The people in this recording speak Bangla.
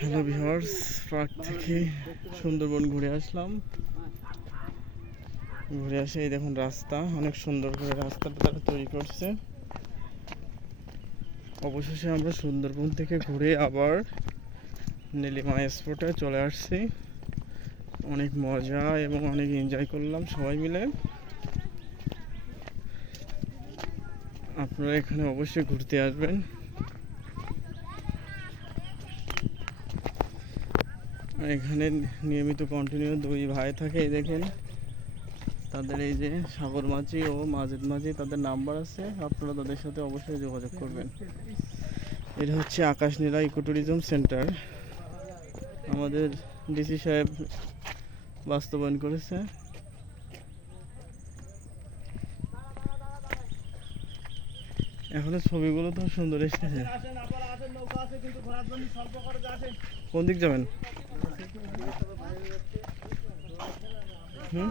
হ্যালো ভিউয়ার্স, পার্ক থেকে সুন্দরবন ঘুরে আসলাম। ঘুরে আসে এই দেখুন রাস্তা, অনেক সুন্দর করে রাস্তাটা তারা তৈরি করছে। অবশেষে আমরা সুন্দরবন থেকে ঘুরে আবার নীলিমা স্পটে চলে আসছি। অনেক মজা এবং অনেক এনজয় করলাম সবাই মিলে। আপনারা এখানে অবশ্যই ঘুরতে আসবেন। এখানে নিয়মিত কন্টিনিউ দুই ভাই থাকে, এই দেখেন তাদের এই যে সাগর মাঝি ও মাজেদ মাঝি, তাদের নাম্বার আছে, আপনারা তাদের সাথে অবশ্যই যোগাযোগ করবেন। এটা হচ্ছে আকাশ নীলা ইকো ট্যুরিজম সেন্টার, আমাদের ডিসি সাহেব বাস্তবায়ন করেছে। এখনো ছবিগুলো তো সুন্দর এসেছে। কোন দিক যাবেন? হুম,